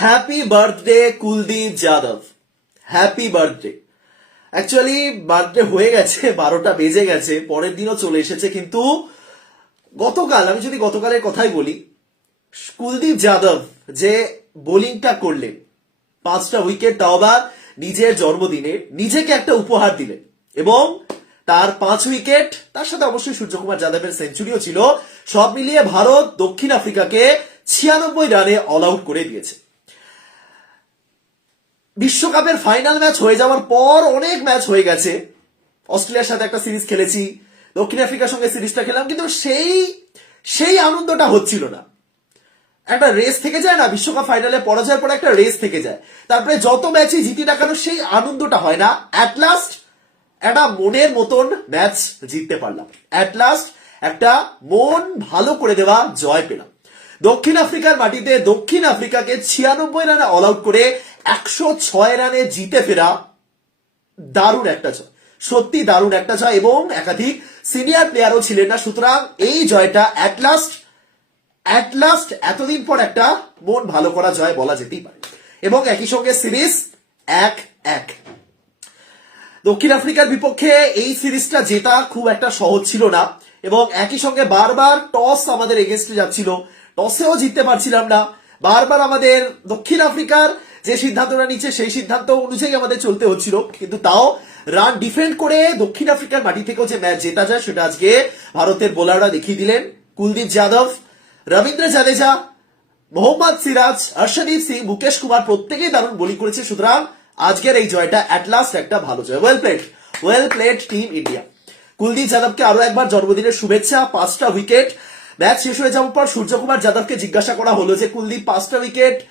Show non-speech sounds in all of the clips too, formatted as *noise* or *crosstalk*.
Happy birthday Kuldeep Yadav happy birthday actually birthday হয়ে গেছে, *laughs* বারোটা বেজে গেছে, পরের দিনও চলে এসেছে, কিন্তু গতকাল, আমি যদি গতকালের কথাই বলি কুলদীপ যাদব যে বোলিংটা করলেন, পাঁচটা উইকেট তাও আবার নিজের জন্মদিনে, নিজেকে একটা উপহার দিলেন। এবং তার পাঁচ উইকেট তার সাথে অবশ্যই সূর্যকুমার যাদবের সেঞ্চুরিও ছিল, সব মিলিয়ে ভারত দক্ষিণ আফ্রিকাকে ছিয়ানব্বই রানে অল আউট করে দিয়েছে। বিশ্বকাপের ফাইনাল ম্যাচ হয়ে যাওয়ার পর অনেক ম্যাচ হয়ে গেছে। অস্ট্রেলিয়ার সাথে একটা সিরিজ খেলেছি, দক্ষিণ আফ্রিকার সঙ্গে সিরিজটা খেলাম, কিন্তু সেই সেই আনন্দটা হচ্ছিল না। একটা রেস থেকে যায় না, বিশ্বকাপ ফাইনালে পরাজয়ের পর একটা রেস থেকে যায়। তারপরে যত ম্যাচই জিতি না কেন, সেই আনন্দটা হয় না। অ্যাট লাস্ট একটা মনের মতন ম্যাচ জিততে পারলাম। অ্যাট লাস্ট একটা মন ভালো করে দেওয়া জয় পেলাম। দক্ষিণ আফ্রিকার মাটিতে দক্ষিণ আফ্রিকাকে ছিয়ানব্বই রানে অল আউট করে একশো ছয় রানে জিতে ফেরা দারুণ একটা জয় সত্যি দারুণ একটা জয় এবং একাধিক সিনিয়র প্লেয়ারও ছিলেন না। সুতরাং এই জয়টা অ্যাটলাস্ট অ্যাটলাস্ট এতদিন পর একটা মন ভালো করা জয় বলা যেতেই পারে। এবং একই সঙ্গে সিরিজ এক এক। দক্ষিণ আফ্রিকার বিপক্ষে এই সিরিজটা জেতা খুব একটা সহজ ছিল না এবং একই সঙ্গে বারবার টস আমাদের এগেনস্টে যাচ্ছিল। টসেও জিততে পারছিলাম না। বারবার আমাদের দক্ষিণ আফ্রিকার যে সিদ্ধান্তটা নিচ্ছে, সেই সিদ্ধান্ত অনুযায়ী আমাদের চলতে হচ্ছিল। কিন্তু তাও রান ডিফেন্ড করে দক্ষিণ আফ্রিকার মাটি থেকেও যে ম্যাচ জেতা যায়, সেটা আজকে ভারতের বোলাররা দেখিয়ে দিলেন। কুলদীপ যাদব, রবীন্দ্র জাদেজা, মোহাম্মদ সিরাজ, হর্ষদীপ সিং, মুকেশ কুমার প্রত্যেকেই দারুণ বোলিং করেছে। সুতরাং আজকের এই জয়টা অ্যাট লাস্ট একটা ভালো জয়। Well played well played team India Kuldeep যাদবকে আরও একবার জন্মদিনের শুভেচ্ছা, পাঁচটা উইকেট ম্যাচ শেষ হয়ে যাওয়ার পর সূর্যকুমার যাদবকে জিজ্ঞাসা করা হলো যে, কুলদীপ পাঁচটা উইকেট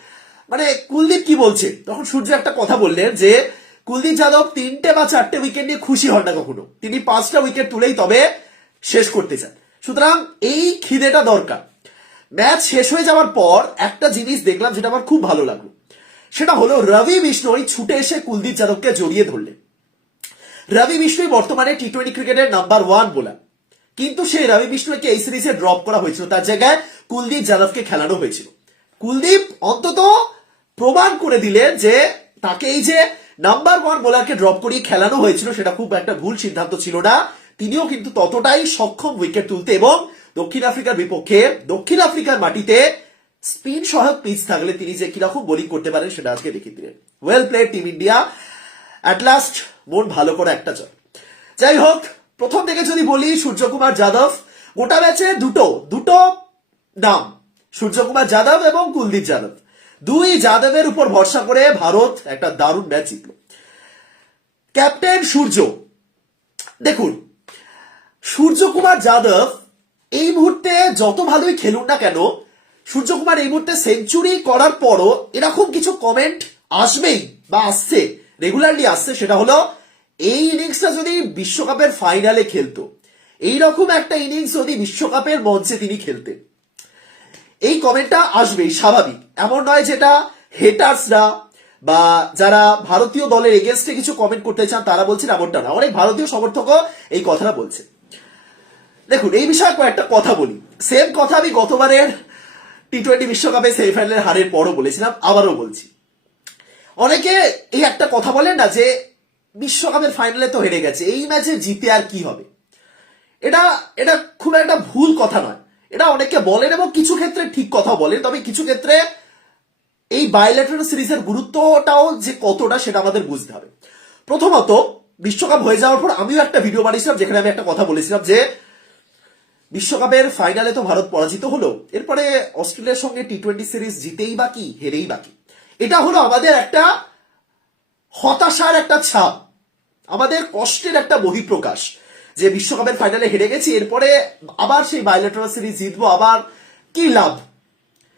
মানে কুলদীপ কি বলছে? তখন সূর্য একটা কথা বললেন যে, কুলদীপ যাদব তিনটে বা চারটে উইকেট নিয়ে খুশি হন না কখনো। তিনি পাঁচটা উইকেট তুলেই তবে শেষ করতে চান। সুতরাং এই খিদেটা দরকার। ম্যাচ শেষ হয়ে যাওয়ার পর একটা জিনিস দেখলাম যেটা আমার খুব ভালো লাগল। সেটা হলো রবি বিষ্ণই ছুটে এসে কুলদীপ যাদবকে জড়িয়ে ধরলেন। রবি বিষ্ণুই বর্তমানে টি টোয়েন্টি ক্রিকেটের নাম্বার ওয়ান বোলার কিন্তু সেই রবি বিষ্ণুকে এই সিরিজে ড্রপ করা হয়েছিল। তার জায়গায় কুলদীপ যাদবকে খেলানো হয়েছিল। কুলদীপ অন্তত প্রমাণ করে দিলেন যে তাকে এই যে নাম্বার ওয়ান বোলারকে ড্রপ করিয়ে খেলানো হয়েছিল, সেটা খুব একটা ভুল সিদ্ধান্ত ছিল না। তিনিও কিন্তু ততটাই সক্ষম উইকেট তুলতে এবং দক্ষিণ আফ্রিকার বিপক্ষে দক্ষিণ আফ্রিকার মাটিতে স্পিন সহায়ক পিচ থাকলে তিনি যে কীরকম বোলিং করতে পারেন, সেটা আজকে দেখিয়ে দিলেন। Well played team India at last মন ভালো করে একটা জয়। যাই হোক প্রথম থেকে যদি বলি সূর্যকুমার যাদব, গোটা ম্যাচে দুটো দুটো নাম, সূর্যকুমার যাদব এবং কুলদীপ যাদব। দুই যাদবের উপর ভরসা করে ভারত একটা দারুণ ম্যাচ জিতল। ক্যাপ্টেন সূর্য, দেখুন, সূর্যকুমার যাদব এই মুহূর্তে যত ভালোই খেলুন না কেন, সূর্যকুমার এই মুহূর্তে সেঞ্চুরি করার পরও এরকম কিছু কমেন্ট আসবেই বা আসছে রেগুলারলি আসছে, সেটা হলো এই ইনিংসটা যদি বিশ্বকাপের ফাইনালে খেলতো, এইরকম একটা ইনিংস যদি বিশ্বকাপের মঞ্চে তিনি খেলতেন। এই কমেন্টটা আসবেই, স্বাভাবিক। এমন নয় যেটা হেটার্সরা বা যারা ভারতীয় দলের এগেনস্টে কিছু কমেন্ট করতে চান, তারা বলছেন এমনটা না। অনেক ভারতীয় সমর্থকও এই কথাটা বলছে। দেখুন, এই বিষয়ে কয়েকটা কথা বলি। সেম কথা আমি গতবারের টি টোয়েন্টি বিশ্বকাপে সেমিফাইনালের হারের পরও বলেছিলাম, আবারও বলছি। অনেকে এই একটা কথা বলেন না যে বিশ্বকাপের ফাইনালে তো হেরে গেছে। এই ম্যাচে জিতে আর কি হবে? এটা এটা খুব একটা ভুল কথা নয়। এটা অনেকে বলেন এবং কিছু ক্ষেত্রে ঠিক কথা বলেন, তবে কিছু ক্ষেত্রে এই বাইলেটারাল সিরিজের গুরুত্বটাও যে কতটা সেটা আমাদের বুঝতে হবে। প্রথমত, বিশ্বকাপ হয়ে যাওয়ার পর আমিও একটা ভিডিও বানিয়েছিলাম যেখানে আমি একটা কথা বলেছিলাম যে, বিশ্বকাপের ফাইনালে তো ভারত পরাজিত হলো, এরপরে অস্ট্রেলিয়ার সঙ্গে টি টোয়েন্টি সিরিজ জিতেই বাকি হেরেই বাকি এটা হলো আমাদের একটা হতাশার একটা ছাপ। আমাদের কষ্টের একটা বহিঃপ্রকাশ। যে বিশ্বকাপের ফাইনালে হেরে গেছি, এরপরে আবার সেই বাইলেটারাল সিরিজ জিতবো, আবার কি লাভ?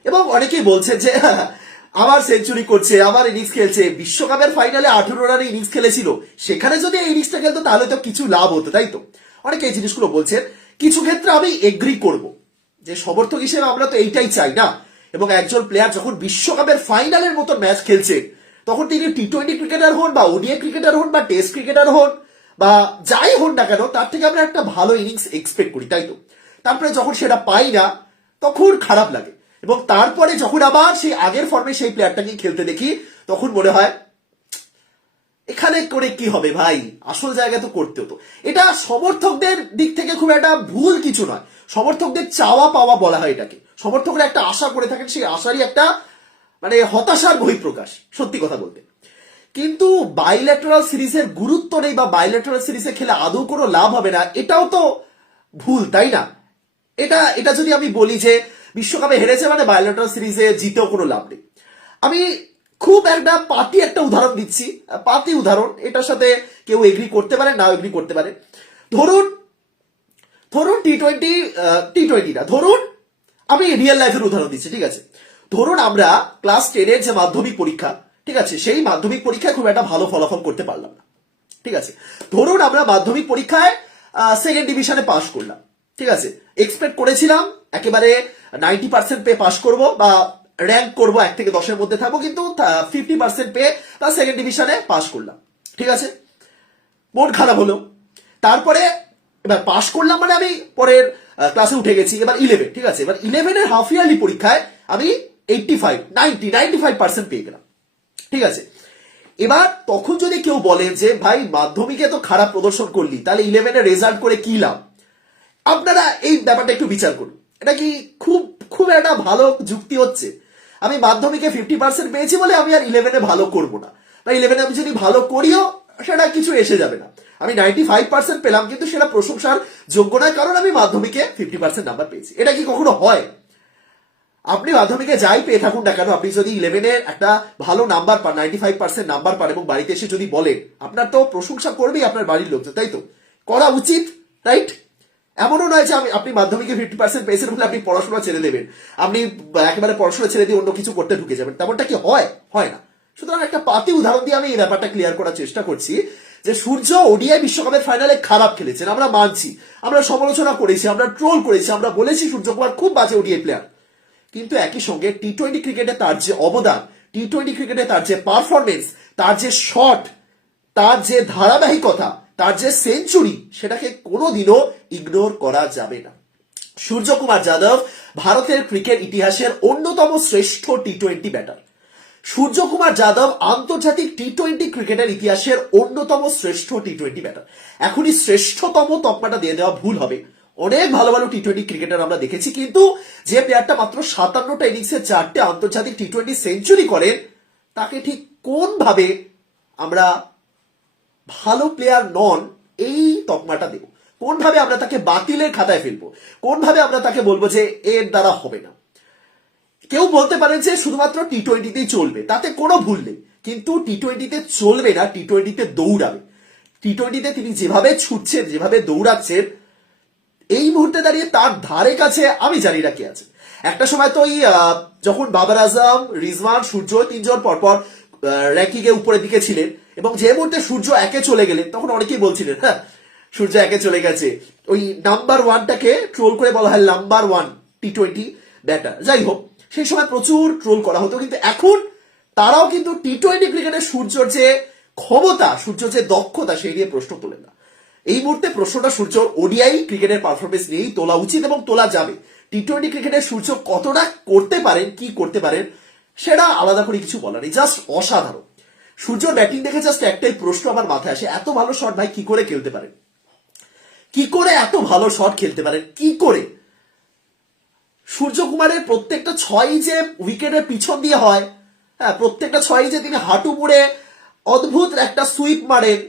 এবং অনেকেই বলছে যে, *laughs* আবার সেঞ্চুরি করছে, আবার ইনিংস খেলছে। বিশ্বকাপের ফাইনালে আঠেরো রানে ইনিংস খেলেছিল। সেখানে যদি এই ইনিংসটা খেলতো, তাহলে তো কিছু লাভ হতো, তাই তো? অনেকে এই জিনিসগুলো বলছেন, কিছু ক্ষেত্রে আমি এগ্রি করব। যে সমর্থক হিসেবে আমরা তো এইটাই চাই, না? এবং একজন প্লেয়ার যখন বিশ্বকাপের ফাইনালের মতো ম্যাচ খেলছে তখন তিনি টি টোয়েন্টি ক্রিকেটার হন বা ওডিআই ক্রিকেটার হন বা টেস্ট ক্রিকেটার হন বা যাই হন না কেন, তার থেকে আমরা একটা ভালো ইনিংস এক্সপেক্ট করি, তাই তো? তারপরে যখন সেটা পাই না, তখন খারাপ লাগে। এবং তারপরে যখন আবার সেই আগের ফর্মে সেই প্লেয়ারটাকে খেলতে দেখি, তখন মনে হয়, এখানে করে কি হবে ভাই? আসল জায়গায় তো করতে হতো এটা সমর্থকদের দিক থেকে খুব একটা ভুল কিছু নয়। সমর্থকদের চাওয়া পাওয়া বলা হয় এটাকে। সমর্থকরা একটা আশা করে থাকেন, সেই আশারই একটা মানে হতাশার বহিঃপ্রকাশ, সত্যি কথা বলতে। কিন্তু বাইল্যাটারাল সিরিজের গুরুত্ব নেই বা বাইল্যাটারাল সিরিজে খেলে আদৌ কোনো লাভ হবে না, এটাও তো ভুল, তাই না? এটা এটা যদি আমি বলি যে বিশ্বকাপে হেরেছে মানে বাইল্যাটারাল সিরিজে জিতেও কোনো লাভ নেই। আমি খুব একটা পাতি একটা উদাহরণ দিচ্ছি, পাতি উদাহরণ, এটার সাথে কেউ এগ্রি করতে পারে না এগ্রি করতে পারে। ধরুন ধরুন টি টোয়েন্টি টি টোয়েন্টি না, ধরুন আমি রিয়েল লাইফের উদাহরণ দিচ্ছি, ঠিক আছে? ধরুন আমরা ক্লাস টেনের যে মাধ্যমিক পরীক্ষা, ঠিক আছে, সেই মাধ্যমিক পরীক্ষায় খুব একটা ভালো ফলাফল করতে পারলাম না, ঠিক আছে। ধরুন আমরা মাধ্যমিক পরীক্ষায় সেকেন্ড ডিভিশনে পাশ করলাম, ঠিক আছে। এক্সপেক্ট করেছিলাম, একেবারে নাইনটি পার্সেন্ট পেয়ে পাশ করব বা র্যাঙ্ক করব এক থেকে দশের মধ্যে থাকব, কিন্তু ফিফটি পার্সেন্ট পেয়ে তা সেকেন্ড ডিভিশনে পাশ করলাম, ঠিক আছে। মন খারাপ হলো। তারপরে এবার পাশ করলাম মানে আমি পরের ক্লাসে উঠে গেছি, এবার ইলেভেন ঠিক আছে। এবার ইলেভেনের হাফ ইয়ারলি পরীক্ষায় আমি eighty five ninety ninety five percent পেয়ে গেলাম। ঠিক আছে? এবার তখন যদি কেউ বলে যে, ভাই, মাধ্যমিকে তো খারাপ প্রদর্শন করলি, তাহলে ইলেভেনের রেজাল্ট করে কি লাভ? আপনারা এই ব্যাপারটা একটু বিচার করুন। এটা কি খুব খুব একটা ভালো যুক্তি হচ্ছে? আমি মাধ্যমিকে ফিফটি পার্সেন্ট পেয়েছি বলে আমি আর ইলেভেনে ভালো করব না। বা ইলেভেনে আমি যদি ভালো করিও, সেটা কিছু এসে যাবে না। আমি নাইনটি ফাইভ পার্সেন্ট পেলাম, কিন্তু সেটা প্রশংসার যোগ্য নয়, কারণ আমি মাধ্যমিকে ফিফটি পার্সেন্ট নাম্বার পেয়েছি। এটা কি কখনো হয়? আপনি মাধ্যমিকে যাই পেয়ে থাকুন না কেন, আপনি যদি ইলেভেনের একটা ভালো নাম্বার পান নাইনটি ফাইভ পার্সেন্ট নাম্বার পান এবং বাড়িতে এসে যদি বলেন, আপনার তো প্রশংসা করবেই আপনার বাড়ির লোকজন, তাই তো? করা উচিত রাইট এমনও নয় যে আমি, আপনি মাধ্যমিকে ফিফটি পার্সেন্ট পেয়েছেন বলে আপনি পড়াশোনা ছেড়ে দেবেন। আপনি একেবারে পড়াশোনা ছেড়ে দিয়ে অন্য কিছু করতে ঢুকে যাবেন। তেমনটা কি হয়? হয় না। সুতরাং একটা পাতি উদাহরণ দিয়ে আমি এই ব্যাপারটা ক্লিয়ার করার চেষ্টা করছি যে সূর্য ওডিআই বিশ্বকাপের ফাইনালে খারাপ খেলেছেন, আমরা মানছি। আমরা সমালোচনা করেছি, আমরা ট্রোল করেছি, আমরা বলেছি সূর্যকুমার খুব বাজে ওডিআই প্লেয়ার কিন্তু একই সঙ্গে টি টোয়েন্টি ক্রিকেটে তার যে অবদান টি টোয়েন্টি ক্রিকেটে তার যে পারফরমেন্স তার যে শট তার যে ধারাবাহিকতা, তার যে সেঞ্চুরি সেটাকে কোনোদিনও ইগনোর করা যাবে না। সূর্যকুমার যাদব ভারতের ক্রিকেট ইতিহাসের অন্যতম শ্রেষ্ঠ T twenty batter Suryakumar Yadav আন্তর্জাতিক টি টোয়েন্টি ক্রিকেটের ইতিহাসের অন্যতম শ্রেষ্ঠ টি টোয়েন্টি ব্যাটার এখনই শ্রেষ্ঠতম তকমাটা দিয়ে দেওয়া ভুল হবে। অনেক ভালো ভালো টি টোয়েন্টি ক্রিকেটার আমরা দেখেছি, কিন্তু যে প্লেয়ারটা মাত্র সাতান্নটা ইনিংসে চারটে আন্তর্জাতিক টি টোয়েন্টি সেঞ্চুরি করেন, তাকে ঠিক কোনভাবে আমরা ভালো প্লেয়ার নন, এই তকমাটা দেব। কোনভাবে আমরা তাকে বাতিলের খাতায় ফেলব? কোনভাবে আমরা তাকে বলব যে এর দ্বারা হবে না? কেউ বলতে পারেন যে শুধুমাত্র টি টোয়েন্টিতেই চলবে, তাতে কোনো ভুল নেই, কিন্তু টি টোয়েন্টিতে চলবে না টি টোয়েন্টিতে দৌড়াবে। টি টোয়েন্টিতে তিনি যেভাবে ছুটছেন, যেভাবে দৌড়াচ্ছেন এই মুহূর্তে দাঁড়িয়ে তার ধারে কাছে আমি জানি না কে আছে একটা সময় তো ওই যখন বাবার আজম, রিজওয়ান, সূর্য তিনজন পরপর র্যাঙ্কিং এ উপরের দিকে ছিলেন এবং যে মুহূর্তে সূর্য একে চলে গেলেন, তখন অনেকেই বলছিলেন হ্যাঁ সূর্য একে চলে গেছে। ওই নাম্বার ওয়ানটাকে ট্রোল করে বলা হয় number one T twenty batter যাই হোক, সেই সময় প্রচুর ট্রোল করা হতো, কিন্তু এখন তারাও কিন্তু টি টোয়েন্টি ক্রিকেটের সূর্যর যে ক্ষমতা সূর্য যে দক্ষতা, সেই নিয়ে প্রশ্ন তোলেন না। এই মুহূর্তে প্রশ্নটা, সূর্য ওডিআই ক্রিকেটের পারফরমেন্স নিয়েই তোলা উচিত এবং তোলা যাবে। টি টোয়েন্টি ক্রিকেটের সূর্য কতটা করতে পারেন, কি করতে পারেন, সেটা আলাদা করে কিছু বলার নেই জাস্ট অসাধারণ। সূর্য ব্যাটিং দেখে জাস্ট একটাই প্রশ্ন আমার মাথায় আসে, এত ভালো শট ভাই কি করে খেলতে পারেন? কি করে এত ভালো শট খেলতে পারেন? কি করে? সূর্যকুমারের প্রত্যেকটা ছয় যে উইকেটের পিছন দিয়ে হয় হ্যাঁ প্রত্যেকটা ছয় যে তিনি হাঁটু মুড়ে অদ্ভুত একটা সুইপ মারেন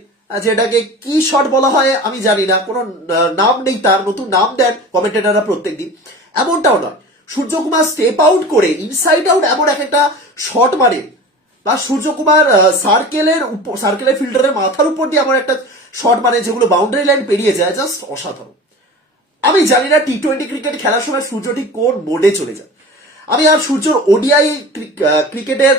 যেটাকে কি শট বলা হয়, আমি জানি না। কোনো নাম নেই তার, নতুন নাম দেন কমেন্টেটাররা প্রত্যেক দিন এমনটাও নয়। সূর্যকুমার স্টেপ আউট করে ইনসাইড আউট এমন এক একটা শট মারেন বা সূর্যকুমার সার্কেলের উপর সার্কেলের ফিল্ডারের মাথার উপর দিয়ে আমার একটা শট মানে যেগুলো বাউন্ডারি লাইন পেরিয়ে যায়। জাস্ট অসাধারণ। আমি জানি না টি টোয়েন্টি ক্রিকেট খেলার সময় সূর্য ঠিক কোন মোডে চলে যায়। আমি আর সূর্যর ওডিআই ক্রিকেটের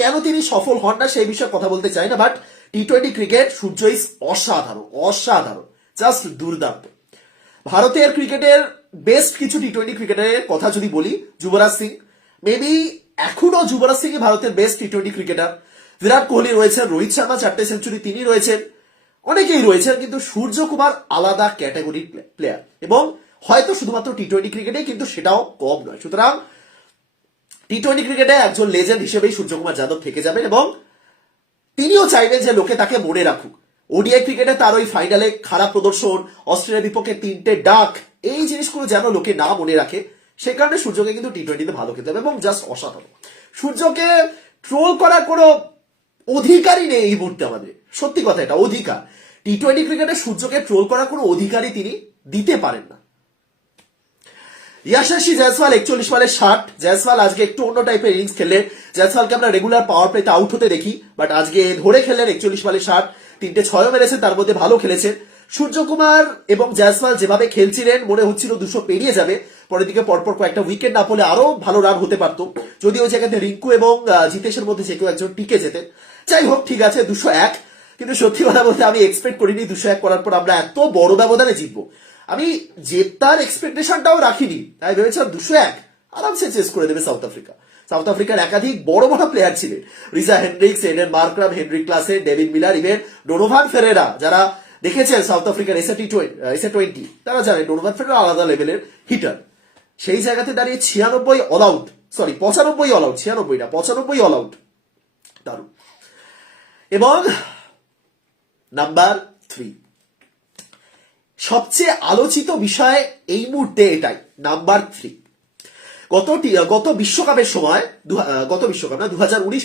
কেন তিনি সফল হন না সেই বিষয়ে কথা বলতে চাই না but T twenty cricket Surya is অসাধারণ অসাধারণ জাস্ট দুর্দান্ত। ভারতের ক্রিকেটের বেস্ট কিছু টি টোয়েন্টি ক্রিকেটারের কথা যদি বলি, যুবরাজ সিং। মেবি এখনও যুবরাজ সিং ভারতের best T twenty cricketer Virat Kohli রয়েছেন, রোহিত শর্মা চারটে সেঞ্চুরি তিনি রয়েছেন। অনেকেই রয়েছেন, কিন্তু সূর্যকুমার আলাদা ক্যাটাগরির প্লেয়ার এবং হয়তো শুধুমাত্র টি টোয়েন্টি ক্রিকেটে কিন্তু সেটাও কম নয়। সুতরাং টি টোয়েন্টি ক্রিকেটে একজন লেজেন্ড হিসেবেই সূর্যকুমার যাদব থেকে যাবেন এবং তিনিও চাইবেন যে লোকে তাকে মনে রাখুক। ওডিআই ক্রিকেটে তার ওই ফাইনালে খারাপ প্রদর্শন, অস্ট্রেলিয়ার বিপক্ষে তিনটে ডাক, এই জিনিসগুলো যেন লোকে না মনে রাখে, সে কারণে সূর্যকে কিন্তু টি টোয়েন্টিতে ভালো খেতে হবে এবং জাস্ট অসাধারণ। সূর্যকে ট্রোল করার কোনো অধিকারই নেই এই মুহূর্তে আমাদের। সত্যি কথা এটা, অধিকার। টি টোয়েন্টি ক্রিকেটে সূর্যকে ট্রোল করার কোনো অধিকারই তিনি দিতে পারেন না। ইয়াশাসী জয়সওয়াল একচল্লিশ বলের ষাট। জয়সওয়াল আজকে একটু অন্য টাইপের ইনিংস খেললেন জয়সওয়ালকে আমরা রেগুলার পাওয়ার প্লেতে আউট হতে দেখি বাট আজকে ধরে খেললেন একচল্লিশ বলে ষাট। তিনটে ছয়ও মেরেছেন তার মধ্যে ভালো খেলেছেন সূর্যকুমার এবং জয়সওয়াল যেভাবে খেলছিলেন, মনে হচ্ছিল দুশো পেরিয়ে যাবে। পরের দিকে পরপর কয়েকটা উইকেট না পড়লে আরও ভালো রান হতে পারতো। যদি ওই জায়গাতে রিঙ্কু এবং জিতেশের মধ্যে যে কেউ একজন টিকে যেতেন। যাই হোক, ঠিক আছে, দুশো এক। কিন্তু সত্যি কথা বলতে আমি এক্সপেক্ট করিনি দুশো এক করার পর আমরা এত বড় ব্যবধানে জিতবো। আমি জেতার এক্সপেকটেশনটাও রাখিনি, তাই ভেবেছিলাম দুশো এক আরামসে চেস করে দেবে সাউথ আফ্রিকা সাউথ আফ্রিকার একাধিক বড় বড় প্লেয়ার ছিলেন। Reeza Hendricks Aiden Markram Heinrich Klaasen David Miller even Donovan Ferreira যারা দেখেছেন সাউথ আফ্রিকার এসে টি এসে টোয়েন্টি তারা জানেন ডোনোভান ফেরেরা আলাদা লেভেলের হিটার সেই জায়গাতে দাঁড়িয়ে ছিয়ানব্বই অল আউট সরি পঁচানব্বই অল আউট ছিয়ানব্বই না, পঁচানব্বই অল আউট দারুণ। এবং নাম্বার থ্রি সবচেয়ে আলোচিত বিষয় এই মুহূর্তে এটাই। নাম্বার থ্রি গত গত বিশ্বকাপের সময় গত বিশ্বকাপ না দু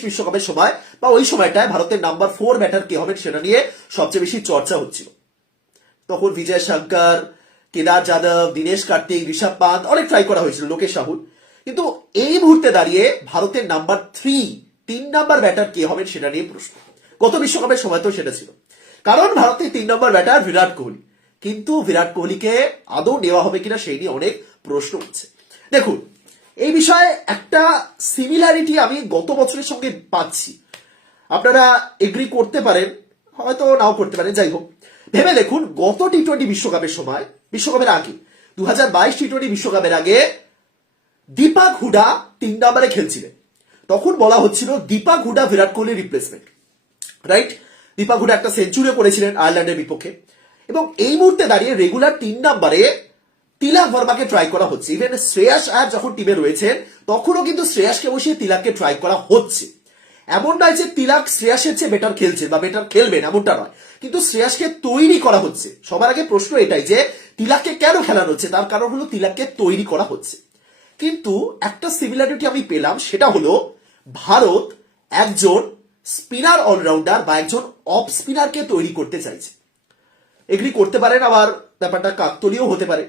বিশ্বকাপের সময়, বা ওই সময়টায় ভারতের নাম্বার ফোর ব্যাটার কে হবেন সেটা নিয়ে সবচেয়ে বেশি চর্চা হচ্ছিল। তখন বিজয় শঙ্কর, কেদার যাদব, দীনেশ কার্তিক, ঋষভ পান্ত, অনেক ট্রাই করা হয়েছিল, লোকেশ রাহুল কিন্তু এই মুহূর্তে দাঁড়িয়ে ভারতের নাম্বার থ্রি তিন নাম্বার ব্যাটার কে হবেন সেটা নিয়ে প্রশ্ন। গত বিশ্বকাপের সময় তো সেটা ছিল। কারণ ভারতের তিন নম্বর ব্যাটার বিরাট কোহলি। কিন্তু বিরাট কোহলিকে আদৌ নেওয়া হবে কিনা সেই নিয়ে অনেক প্রশ্ন উঠছে। দেখুন, এই বিষয়ে একটা সিমিলারিটি আমি গত বছরের সঙ্গে পাচ্ছি। আপনারা এগ্রি করতে পারেন, হয়তো নাও করতে পারেন, যাই হোক। ভেবে দেখুন, গত টি টোয়েন্টি বিশ্বকাপের সময়, বিশ্বকাপের আগে দু হাজার বাইশ টি টোয়েন্টি বিশ্বকাপের আগে দীপা ঘুডা তিন নম্বরে খেলছিলেন। তখন বলা হচ্ছিল দীপা হুডা বিরাট কোহলির রিপ্লেসমেন্ট রাইট দীপাক হুডা একটা সেঞ্চুরিও করেছিলেন আয়ারল্যান্ডের বিপক্ষে। এবং এই মুহূর্তে দাঁড়িয়ে রেগুলার তিন নম্বরে তিলাক ভার্মাকে ট্রাই করা হচ্ছে। ইভেন শ্রেয়াস আর যখন টিমে রয়েছেন, তখনও কিন্তু শ্রেয়াসকে বসিয়ে তিলাককে ট্রাই করা হচ্ছে। এমন নয় যে তিলাক শ্রেয়াসের চেয়ে বেটার খেলছেন বা বেটার খেলবেন, এমনটা নয়। কিন্তু শ্রেয়াসকে তৈরি করা হচ্ছে। সবার আগে প্রশ্ন এটাই যে, তিলাককে কেন খেলানো হচ্ছে? তার কারণ হলো তিলাককে তৈরি করা হচ্ছে। কিন্তু একটা সিমিলারিটি আমি পেলাম, সেটা হলো ভারত একজন স্পিনার অলরাউন্ডার বা একজন অফ স্পিনারকে তৈরি করতে চাইছে। এগুলি করতে পারেন আবার ব্যাপারটা কাকতলীয় হতে পারে।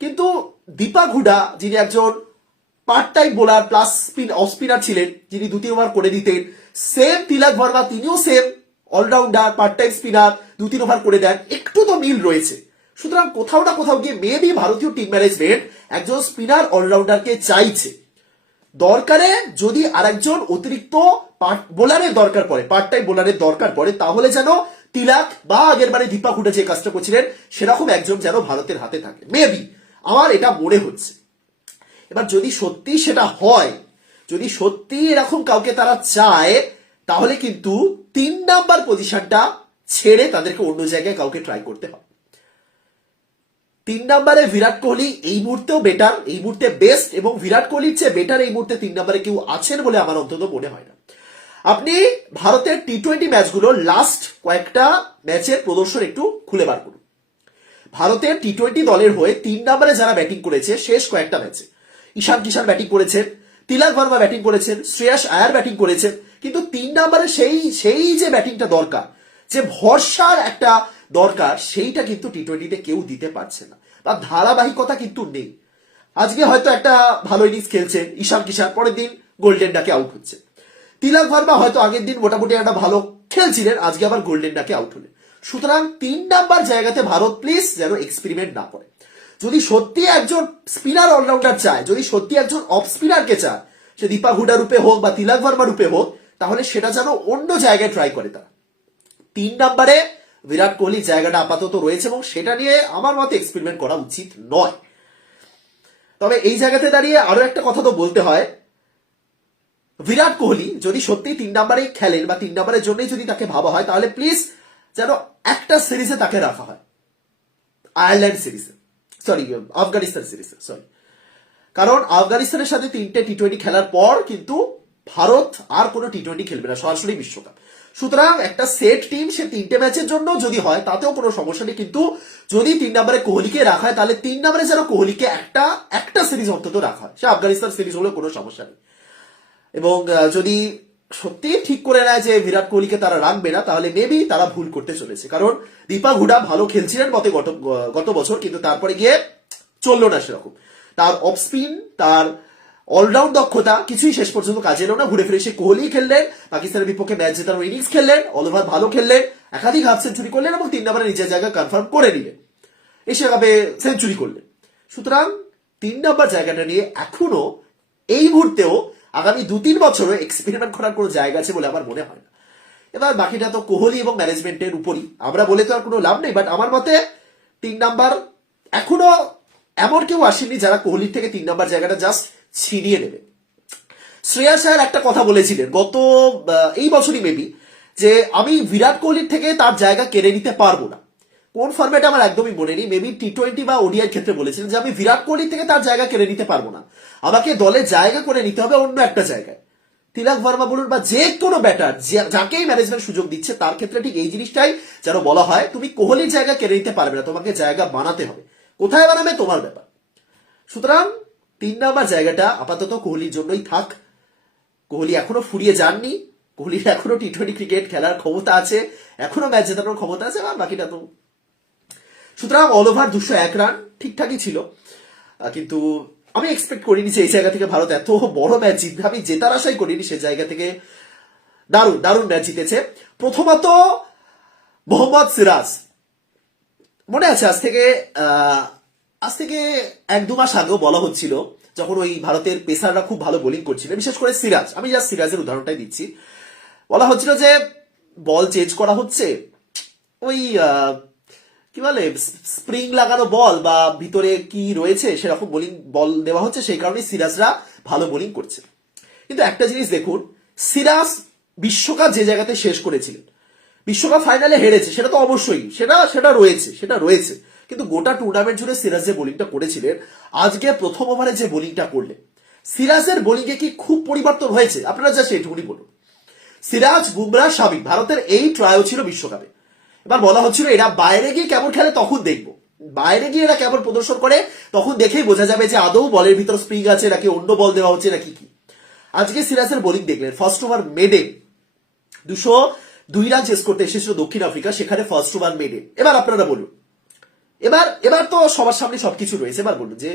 কিন্তু দীপা হুডা যিনি একজন part time bowler plus spin off spinner ছিলেন, যিনি দুটি ওভার করে দিতেন সেম তিলক ভার্মা, তিনিও same allrounder part time spinner দু তিন ওভার করে দেন। একটু তো মিল রয়েছে। সুতরাং কোথাও না কোথাও গিয়ে মেবি ভারতীয় টিম ম্যানেজমেন্ট একজন স্পিনার অলরাউন্ডারকে চাইছে। দরকারে যদি আরেকজন অতিরিক্ত বোলারের দরকার পড়ে পার্ট টাইম বোলারের দরকার পড়ে, তাহলে যেন তিলাক বা আগের বারে দীপা হুডা যে কাজটা করছিলেন, সেরকম একজন যেন ভারতের হাতে থাকে। মেবি আমার এটা মনে হচ্ছে। এবার যদি সত্যি সেটা হয়, যদি সত্যি এরকম কাউকে তারা চায়, তাহলে কিন্তু তিন নাম্বার পজিশনটা ছেড়ে তাদেরকে অন্য জায়গায় কাউকে ট্রাই করতে হবে। তিন নম্বরে বিরাট কোহলি, এই মুহূর্তেও বেটার এই মুহূর্তে বেস্ট এবং বিরাট কোহলির চেয়ে বেটার এই মুহূর্তে তিন নম্বরে কেউ আছেন বলে আমার অন্তত মনে হয় না। আপনি ভারতের টি টোয়েন্টি ম্যাচগুলো লাস্ট কয়েকটা ম্যাচের প্রদর্শন একটু খুলে বার করুন। ভারতের টি টোয়েন্টি দলের হয়ে তিন নম্বরে যারা ব্যাটিং করেছে, শেষ কয়েকটা ম্যাচে ঈশান কিষান ব্যাটিং করেছেন, তিলাক ভার্মা ব্যাটিং করেছেন, শ্রেয়াস আয়ার ব্যাটিং করেছেন, কিন্তু তিন নম্বরে সেই সেই যে ব্যাটিংটা দরকার, যে ভরসার একটা দরকার, সেইটা কিন্তু টি টোয়েন্টিতে কেউ দিতে পারছে না। বা ধারাবাহিকতা কিন্তু নেই। আজকে হয়তো একটা ভালো ইনিংস খেলছেন ঈশান কিষান পরের দিন গোল্ডেন ডাকে আউট হচ্ছে। তিলক ভার্মা হয়তো আগের দিন মোটামুটি একটা ভালো খেলছিলেন, আজকে আবার গোল্ডেন ডাকে আউট হলেন। সুতরাং তিন নাম্বার জায়গাতে ভারত প্লিজ যেন এক্সপেরিমেন্ট না করে। যদি সত্যি একজন স্পিনার অলরাউন্ডার চায়, যদি সত্যি একজন অফ স্পিনারকে চায়, সে দীপা হুডা রূপে হোক বা তিলক ভার্মা রূপে হোক, তাহলে সেটা যেন অন্য জায়গায় ট্রাই করে তারা। তিন নম্বরে বিরাট কোহলির জায়গাটা আপাতত রয়েছে এবং সেটা নিয়ে আমার মতে এক্সপেরিমেন্ট করা উচিত নয়। তবে এই জায়গাতে দাঁড়িয়ে আরও একটা কথা তো বলতে হয়। বিরাট কোহলি যদি সত্যি তিন নম্বরে খেলেন বা তিন নম্বরের জন্যই যদি তাকে ভাবা হয়, তাহলে প্লিজ যেন একটা সিরিজে তাকে রাখা হয়। আয়ারল্যান্ড সিরিজে সরি আফগানিস্তান সিরিজে সরি কারণ আফগানিস্তানের সাথে তিনটে টি টোয়েন্টি খেলার পর কিন্তু ভারত আর কোনো টি টোয়েন্টি খেলবে না, সরাসরি বিশ্বকাপ। সুতরাং একটা সেট টিম সে তিনটে ম্যাচের জন্য যদি হয়, তাতেও কোনো সমস্যা নেই। কিন্তু যদি তিন নম্বরে কোহলিকে রাখা হয়, তাহলে তিন নম্বরে যেন কোহলিকে একটা একটা সিরিজ অন্তত রাখা হয়। সে আফগানিস্তান সিরিজ হলে কোনো সমস্যা নেই। এবং যদি সত্যি ঠিক করে নেয় যে বিরাট কোহলিকে তারা রাখবে না, তাহলে মেবি তারা ভুল করতে চলেছে। কারণ দীপা হুডা ভালো খেলছিলেন মতে গত গত বছর, কিন্তু তারপরে গিয়ে চলল না সেরকম। তার অফ স্পিন তার অলরাউন্ড দক্ষতা কিছুই শেষ পর্যন্ত কাজে এলো না। ঘুরে ফিরে সে কোহলি খেললেন, পাকিস্তানের বিপক্ষে ম্যাচ জেতানোর ইনিংস খেললেন অল ওভার ভালো খেললেন, একাধিক হাফ সেঞ্চুরি করলেন এবং তিন নম্বরে নিজের জায়গা কনফার্ম করে নিলেন। এসে ভাবে সেঞ্চুরি করলেন। সুতরাং তিন নম্বর জায়গাটা নিয়ে এখনও এই মুহূর্তেও আগামী দু তিন বছরও এক্সপেরিমেন্ট করার কোনো জায়গা আছে বলে আমার মনে হয় না। এবার বাকিটা তো কোহলি এবং ম্যানেজমেন্টের উপরই। আমরা বলে তো আর কোনো লাভ নেই বাট আমার মতে তিন নাম্বার এখনও এমন কেউ আসেনি যারা কোহলির থেকে তিন নাম্বার জায়গাটা জাস্ট ছিনিয়ে নেবে শ্রেয়া স্যার একটা কথা বলেছিলেন গত এই বছরই মেবি যে আমি বিরাট কোহলির থেকে তার জায়গা কেড়ে নিতে পারব না। কোন ফরম্যাটে আমার একদমই মনে নেই। মেবি টি টোয়েন্টি বা ওডিআই ক্ষেত্রে বলেছিলেন যে আমি বিরাট কোহলির থেকে তার জায়গা কেড়ে নিতে পারব না। আমাকে দলে জায়গা করে নিতে হবে অন্য একটা জায়গায়। তিলক ভার্মা বলুন বা যে কোনো ব্যাটার যাকেই ম্যানেজমেন্ট সুযোগ দিচ্ছে, তার ক্ষেত্রে ঠিক এই জিনিসটাই যেন বলা হয়, তুমি কোহলির জায়গা কেড়ে নিতে পারবে না, তোমাকে জায়গা বানাতে হবে। কোথায় বানাবে? তোমার ব্যাপার। সুতরাং তিন নাম্বার জায়গাটা আপাতত কোহলির জন্যই থাক। কোহলি এখনও ফুরিয়ে যাননি। কোহলির এখনও টি টোয়েন্টি ক্রিকেট খেলার ক্ষমতা আছে। এখনও ম্যাচ জেতানোর ক্ষমতা আছে, আর বাকিটা তো সুতরাং অল ওভার দুশো এক রান ঠিকঠাকই ছিল। কিন্তু আমি এক্সপেক্ট করিনি যে এই জায়গা থেকে ভারত এত বড় ম্যাচ জিতবে। আমি জেতার আশাই করিনি সে জায়গা থেকে। দারুণ দারুণ ম্যাচ জিতেছে। প্রথমত মোহাম্মদ সিরাজ। মনে আছে আজ থেকে আজ থেকে এক দু মাস আগেও বলা হচ্ছিল যখন ওই ভারতের পেসাররা খুব ভালো বোলিং করছিল বিশেষ করে সিরাজ। আমি জাস্ট সিরাজের উদাহরণটাই দিচ্ছি। বলা হচ্ছিল যে বল চেঞ্জ করা হচ্ছে। ওই কি বলে স্প্রিং লাগানো বল বা ভিতরে কি রয়েছে সেরকম বোলিং বল দেওয়া হচ্ছে, সেই কারণে সিরাজরা ভালো বোলিং করছে। কিন্তু একটা জিনিস দেখুন, সিরাজ বিশ্বকাপ যে জায়গাতে শেষ করেছিলেন, বিশ্বকাপ ফাইনালে হেরেছে, সেটা তো অবশ্যই, সেটা সেটা রয়েছে সেটা রয়েছে। কিন্তু গোটা টুর্নামেন্ট জুড়ে সিরাজ যে বোলিংটা করেছিলেন, আজকে প্রথম ওভারে যে বোলিংটা করলেন, সিরাজের বোলিংয়ে কি খুব পরিবর্তন হয়েছে? আপনারা জাস্ট এটুকুনি বলুন। সিরাজ, বুমরা সাবি ভারতের এই ট্রায়ও ছিল বিশ্বকাপে। এবার বলা হচ্ছিল এরা বাইরে গিয়ে কেমন খেলে তখন দেখব। বাইরে গিয়ে এরা কেমন প্রদর্শন করে, তখন দেখেই বোঝা যাবে যে আদৌ বলের ভিতর স্প্রিং আছে নাকি অন্য বল দেওয়া হচ্ছে নাকি কি। আজকে সিরাজের বোলিং দেখলেন ফার্স্ট ওভার মেডে দুশো দুই রান চেস করতে এসেছিল দক্ষিণ আফ্রিকা, সেখানে ফার্স্ট ওভার মেডে এবার আপনারা বলুন এবার এবার তো সবার সামনে সবকিছু রয়েছে। এবার বলুন যে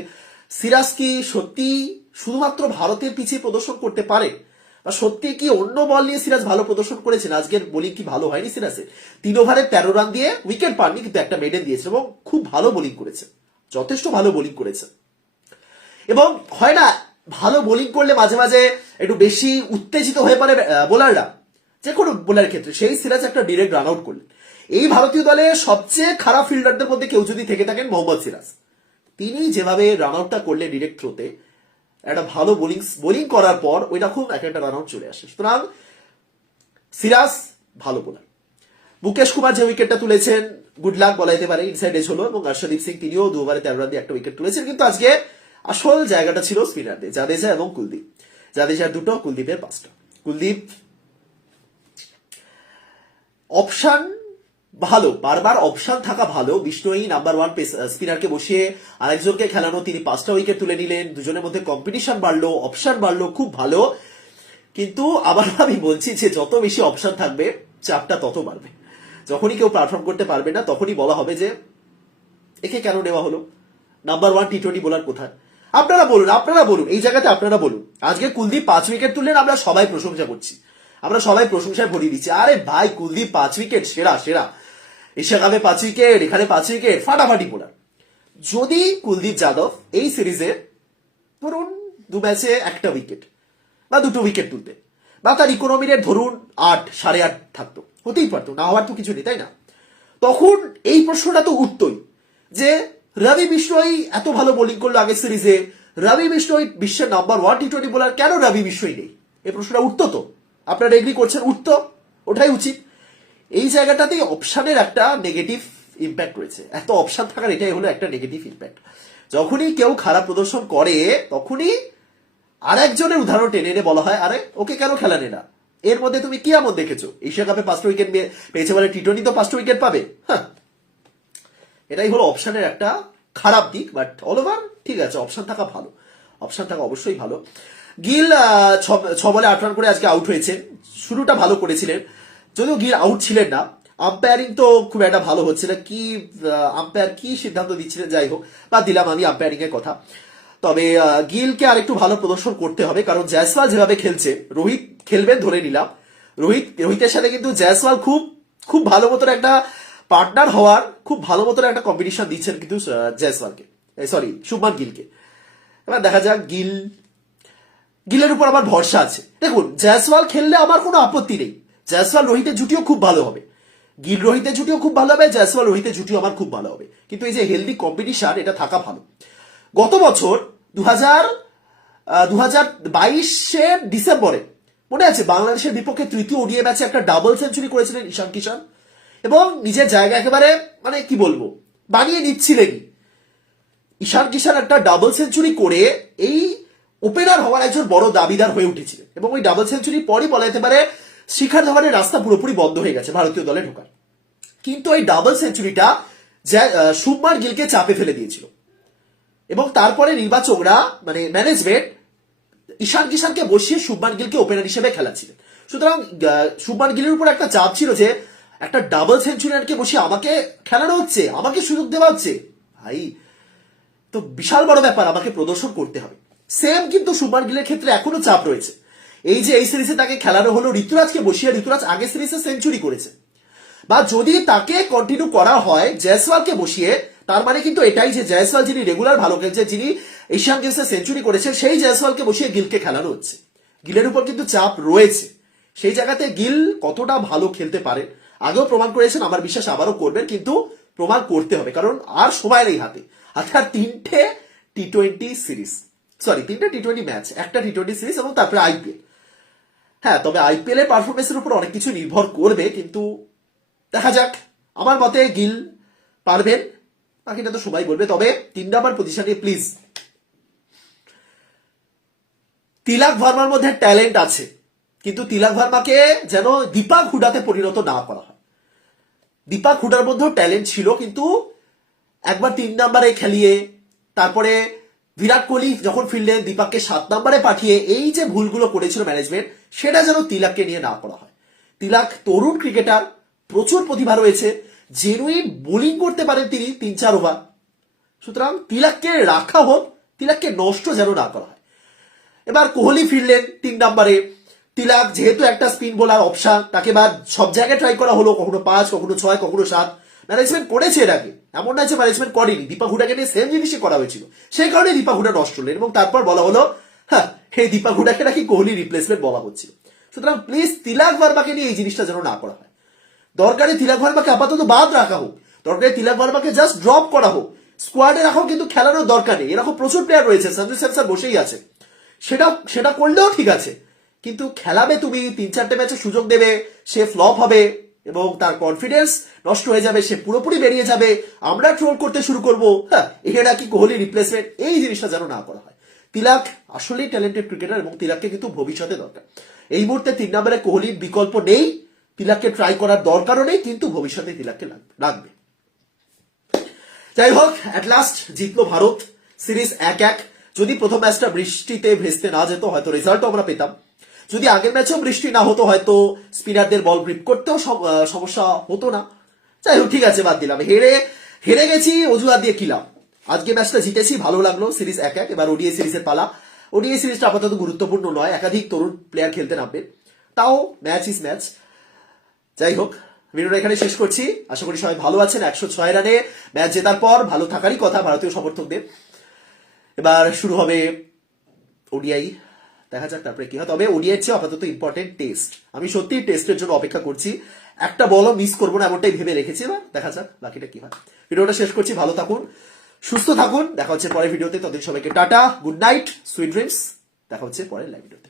সিরাজ কি সত্যি শুধুমাত্র ভারতের পিছিয়ে প্রদর্শন করতে পারে? বা সত্যি কি অন্য বল নিয়ে সিরাজ ভালো প্রদর্শন করেছেন? আজকের বোলিং কি ভালো হয়নি সিরাজে তিন ওভারে তেরো রান দিয়ে উইকেট পাননি, কিন্তু একটা মেডেল দিয়েছে এবং খুব ভালো বোলিং করেছে যথেষ্ট ভালো বোলিং করেছে এবং হয় না, ভালো বোলিং করলে মাঝে মাঝে একটু বেশি উত্তেজিত হয়ে পড়ে বোলাররা। যে কোনো বোলারের ক্ষেত্রে। সেই সিরাজ একটা ডিরেক্ট রান আউট করলেন। এই ভারতীয় দলে সবচেয়ে খারাপ ফিল্ডারদের মধ্যে কেউ যদি থেকে থাকেন মোহাম্মদ সিরাজ। তিনি যেভাবে রান আউটটা করলেন ডিরেক্ট থ্রোতে একটা ভালো বোলিং বোলিং করার পর ওই রকম এক একটা রান আউট চলে আসে। সুতরাং সিরাজ ভালো বোলার মুকেশ কুমার যে উইকেটটা তুলেছেন গুড লাক বলা যেতে পারে ইনসাইড এজ হলো এবং হর্ষদীপ সিং তিনিও দুবারে তেরো রান দিয়ে একটা উইকেট তুলেছেন। কিন্তু আজকে আসল জায়গাটা ছিল স্পিনারদের জাদেজা এবং কুলদীপ। জাদেজার দুটো, কুলদীপের পাঁচটা। কুলদীপ অপশন ভালো, বারবার অপশন থাকা ভালো। বিষ্ণুই নাম্বার ওয়ান স্পিনারকে বসিয়ে আরেকজনকে খেলানো। তিনি পাঁচটা উইকেট তুলে নিলেন। দুজনের মধ্যে কম্পিটিশন বাড়লো অপশন বাড়লো, খুব ভালো। কিন্তু আবার আমি বলছি যে যত বেশি অপশন থাকবে, চাপটা তত বাড়বে। যখনই কেউ পারফর্ম করতে পারবে না, তখনই বলা হবে যে, একে কেন নেওয়া হলো? Number one T twenty bowler কোথায়? আপনারা বলুন আপনারা বলুন, এই জায়গাতে আপনারা বলুন। আজকে কুলদীপ পাঁচ উইকেট তুললেন, আমরা সবাই প্রশংসা করছি। আমরা সবাই প্রশংসায় ভরিয়ে দিচ্ছি। আরে ভাই, কুলদীপ পাঁচ উইকেট সেরা সেরা। কাপে পাঁচ উইকেট এখানে পাঁচ উইকেট ফাটাফাটি বোলার। যদি কুলদীপ যাদব এই সিরিজে ধরুন দু ম্যাচে একটা উইকেট বা দুটো উইকেট তুলতে, বা তার ইকোনমি রেট ধরুন আট, সাড়ে আট থাকতো, হতেই পারতো, না হওয়ার তো কিছু নেই, তাই না? তখন এই প্রশ্নটা তো উঠতই যে রবি বিষ্ণই এত ভালো বোলিং করল আগের সিরিজে, রবি বিষ্ণই বিশ্বের number one T twenty bowler কেন রবি বিষ্ণই নেই? এই প্রশ্নটা উঠতো তো। আপনারা এগ্রি করছেন, উঠতো ওটাই উচিত। এই জায়গাটাতেই অপশানের একটা নেগেটিভ ইম্প্যাক্ট রয়েছে। এত অপশান থাকার এটাই হলো একটা নেগেটিভ ইম্প্যাক্ট যখনই কেউ খারাপ প্রদর্শন করে, তখনই আরেকজনের উদাহরণ টেনে এনে বলা হয়, আরে, ওকে কেন খেলানে না এর মধ্যে তুমি কি এমন দেখেছ? এশিয়া কাপে পাঁচটা উইকেট পেয়েছে বলে টি টোয়েন্টি তো পাঁচটা উইকেট পাবে? হ্যাঁ এটাই হলো অপশানের একটা খারাপ দিক বাট অল ওভার ঠিক আছে অপশান থাকা ভালো। অপশান থাকা অবশ্যই ভালো। গিল ছ- বলে আট রান করে আজকে আউট হয়েছে। শুরুটা ভালো করেছিলেন। যদিও গিল আউট ছিলেন না আম্পায়ারিং তো খুব একটা ভালো হচ্ছে না। কি আম্পায়ার কি সিদ্ধান্ত দিচ্ছিলেন যাই হোক, বা দিলাম আমি আম্পায়ারিং এর কথা। তবে গিলকে আর একটু ভালো প্রদর্শন করতে হবে, কারণ জয়সওয়াল যেভাবে খেলছে, রোহিত খেলবেন ধরে নিলাম। রোহিত, রোহিতের সাথে কিন্তু জয়সওয়াল খুব খুব ভালো মতন একটা পার্টনার হওয়ার, খুব ভালো মতন একটা কম্পিটিশন দিচ্ছেন কিন্তু জয়সওয়ালকে। সরি শুভমান গিলকে। এবার দেখা যাক গিল, গিলের উপর আমার ভরসা আছে। দেখুন, জয়সওয়াল খেললে আমার কোনো আপত্তি নেই। জয়সওয়াল রোহিতের জুটিও খুব ভালো হবে। গিল রোহিতের জুটিও খুব ভালো হবে, জয়সওয়াল রোহিতের জুটিও আমার খুব ভালো হবে। কিন্তু এই যে হেলদি কম্পিটিশন এটা থাকা ভালো। গত বছর দু হাজার দু হাজার বাইশের ডিসেম্বরে মনে আছে, বাংলাদেশের বিপক্ষে তৃতীয় ওডিএ ম্যাচে একটা ডাবল সেঞ্চুরি করেছিলেন ঈশান কিষান এবং নিজের জায়গা একেবারে মানে কি বলব, বানিয়ে নিচ্ছিলেনই ঈশান কিষান একটা ডাবল সেঞ্চুরি করে এই ওপেনার হওয়ার একজন বড় দাবিদার হয়ে উঠেছিলেন। এবং ওই ডাবল সেঞ্চুরি পরই বলা যেতে পারে শিখার ধাওয়ানের রাস্তা পুরোপুরি বন্ধ হয়ে গেছে, ভারতীয় দলে ঢোকার। কিন্তু এই ডাবল সেঞ্চুরিটা শুভমান গিলকে চাপে ফেলে দিয়েছিল। এবং তারপরে নির্বাচকরা মানে ম্যানেজমেন্ট ঈশান কিষানকে বসিয়ে শুভমান গিলকে ওপেনার হিসেবে খেলাচ্ছিলেন। সুতরাং শুভমান গিলের উপর একটা চাপ ছিল যে, একটা ডাবল সেঞ্চুরিয়ানকে বসিয়ে আমাকে খেলানো হচ্ছে, আমাকে সুযোগ দেওয়া হচ্ছে। ভাই, তো বিশাল বড় ব্যাপার, আমাকে প্রদর্শন করতে হবে। সেম কিন্তু শুভমান গিলের ক্ষেত্রে এখনও চাপ রয়েছে। এই যে এই সিরিজে তাকে খেলানো হলো, ঋতুরাজকে বসিয়ে ঋতুরাজ আগে সিরিজে সেঞ্চুরি করেছে। বা যদি তাকে কন্টিনিউ করা হয়, জয়সওয়ালকে বসিয়ে, তার মানে কিন্তু এটাই যে জয়সওয়াল যিনি রেগুলার ভালো খেলছে, যিনি এশিয়ান গেমসে সেঞ্চুরি করেছেন সেই জয়সওয়ালকে বসিয়ে গিলকে খেলানো হচ্ছে। গিলের উপর কিন্তু চাপ রয়েছে। সেই জায়গাতে গিল কতটা ভালো খেলতে পারে, আগেও প্রমাণ করেছেন, আমার বিশ্বাস আবারও করবেন, কিন্তু প্রমাণ করতে হবে, কারণ আর সময় নেই হাতে। আর তিনটে টি টোয়েন্টি সিরিজ সরি তিনটে টি টোয়েন্টি ম্যাচ একটা টি টোয়েন্টি সিরিজ এবং তারপরে আইপিএল হ্যাঁ তবে আইপিএল এর পারফরমেন্সের উপর অনেক কিছু নির্ভর করবে, কিন্তু দেখা যাক। আমার মতে গিল পারবেন, বাকিটা তো সবাই বলবে। তবে তিন নাম্বার পজিশনে প্লিজ তিলাক ভার্মার মধ্যে ট্যালেন্ট আছে, কিন্তু তিলাক ভার্মাকে যেন দীপাক হুডাতে পরিণত না করা হয়। দীপাক হুডার মধ্যেও ট্যালেন্ট ছিল, কিন্তু একবার তিন নাম্বারে খেলিয়ে, তারপরে বিরাট কোহলি যখন ফিরলেন দীপাককে সাত নাম্বারে পাঠিয়ে, এই যে ভুলগুলো করেছিল ম্যানেজমেন্ট সেটা যেন তিলাককে নিয়ে না করা হয়। তিলাক তরুণ ক্রিকেটার, প্রচুর প্রতিভা রয়েছে জেনুইন বোলিং করতে পারেন তিনি তিন চার ওভার সুতরাং তিলাককে রাখা হোক, তিলাককে নষ্ট যেন না করা হয়। এবার কোহলি ফিরলেন তিন নম্বরে। তিলাক যেহেতু একটা স্পিন বোলার অপশান তাকে এবার সব জায়গায় ট্রাই করা হলো, কখনো পাঁচ, কখনো ছয়, কখনো সাত। ম্যানেজমেন্ট করেছে এর আগে। এমন না যে ম্যানেজমেন্ট করেনি। দীপা হুডাকে নিয়ে সেম জিনিসই করা হয়েছিল। সেই কারণে দীপা হুডা নষ্ট হলেন এবং তারপর বলা হলো হ্যাঁ এই দীপা হুডাকে নাকি কোহলি রিপ্লেসমেন্ট বলা হচ্ছিল। সুতরাং প্লিজ তিলাক ভার্মাকে নিয়ে এই জিনিসটা যেন না করা হয়। দরকারে তিলাক ভার্মাকে আপাতত বাদ রাখা হোক। দরকারে তিলাক ভার্মাকে জাস্ট ড্রপ করা হোক। স্কোয়াডে রাখাও কিন্তু খেলানোর দরকার নেই। এরকম প্রচুর প্লেয়ার রয়েছে সঞ্জু স্যামসন বসেই আছে। সেটা সেটা করলেও ঠিক আছে। কিন্তু খেলাবে তুমি, তিন চারটে ম্যাচে সুযোগ দেবে, সে ফ্লপ হবে এবং তার কনফিডেন্স নষ্ট হয়ে যাবে, সে পুরোপুরি বেরিয়ে যাবে। আমরা ট্রোল করতে শুরু করব। হ্যাঁ এটা নাকি কোহলি রিপ্লেসমেন্ট এই জিনিসটা যেন না করা হয়। তিলাক আসলেই ট্যালেন্টেড ক্রিকেটার এবং তিলাককে কিন্তু ভবিষ্যতে দরকার। এই মুহূর্তে তিন নম্বরে কোহলির বিকল্প নেই, তিলাককে ট্রাই করার দরকারও নেই, কিন্তু ভবিষ্যতে তিলাককে লাগ- লাগবে। যাই হোক অ্যাট লাস্ট জিতলো ভারত, সিরিজ এক এক। যদি প্রথম ম্যাচটা বৃষ্টিতে ভেস্তে না যেত, হয়তো রেজাল্টও আমরা পেতাম। যদি আগের ম্যাচেও বৃষ্টি না হতো, হয়তো স্পিনারদের বল গ্রিপ করতেও সমস্যা হতো না। যাই হোক ঠিক আছে, বাদ দিলাম। হেরে হেরে গেছি, অজুহাত দিয়ে কিলাম আজকে ম্যাচটা জিতেছি, ভালো লাগল সিরিজ এক এক। এবার ওডিআই সিরিজের পালা। ওডিআই সিরিজটা আপাতত গুরুত্বপূর্ণ নয়, একাধিক তরুণ প্লেয়ার খেলতে নামবে। তাও ম্যাচ ইজ ম্যাচ যাই হোক, ভিডিওটা এখানে শেষ করছি। আশা করি সবাই ভালো আছেন, একশো ছয় রানে ম্যাচ জেতার পর ভালো থাকারই কথা ভারতীয় সমর্থকদের। এবার শুরু হবে ওডিআই। দেখা যাক তারপরে কি হয়। তবে ওডিআই চেয়ে আপাতত ইম্পর্টেন্ট টেস্ট আমি সত্যি টেস্টের জন্য অপেক্ষা করছি। একটা বলও মিস করব না, এমনটাই ভেবে রেখেছি, এবার দেখা যাক বাকিটা কি হয়। ভিডিওটা শেষ করছি, ভালো থাকুন। সুস্থ থাকুন, দেখা হচ্ছে পরের ভিডিওতে, ততদিন সবাইকে tata, good night, sweet dreams, দেখা হচ্ছে পরের লাইভ ভিডিওতে।